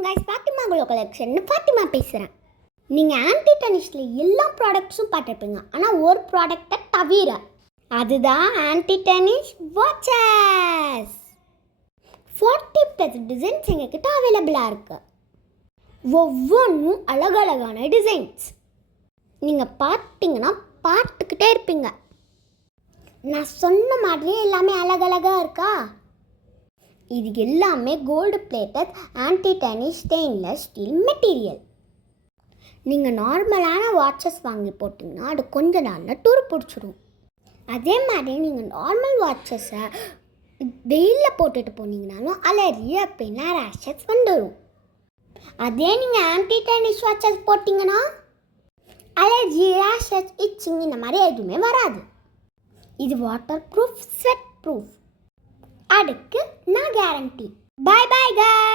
வணக்கம் guys, Fathima குலோ collection Fathima பேசுகிறேன். நீங்கள் ஆன்டி டெனிஷில் எல்லா ப்ராடக்ட்ஸும் பார்த்துருப்பீங்க, ஆனால் ஒரு ப்ராடக்டை தவிர, அதுதான் ஆன்டி டெனிஷ் வாட்சஸ். 40+ டிசைன்ஸ் எங்ககிட்ட அவைலபிளாக இருக்குது. ஒவ்வொன்றும் அழகழகான டிசைன்ஸ். நீங்கள் பார்த்தீங்கன்னா பார்த்துக்கிட்டே இருப்பீங்க. நான் சொன்ன மாதிரியே எல்லாமே அழகழகாக இருக்கா? இது எல்லாமே gold plated anti tarnish stainless steel material. நீங்கள் நார்மலான வாட்சஸ் வாங்கி போட்டிங்கன்னா அது கொஞ்ச நாளில் டூர் பிடிச்சிடும். அதே மாதிரி நீங்கள் நார்மல் வாட்சஸை வெயிலில் போட்டுட்டு போனீங்கன்னாலும் அலர்ஜி அப்படின்னா ரேஷஸ் வந்துடும். அதே நீங்கள் ஆன்டி டெனிஷ் வாட்சஸ் போட்டிங்கன்னா அலர்ஜி, ரேஷஸ், இச்சிங் இந்த மாதிரி எதுவுமே வராது. இது வாட்டர் ப்ரூஃப், ஸ்வெட் ப்ரூஃப். அதுக்கு நான் கேரண்டி. By by guys.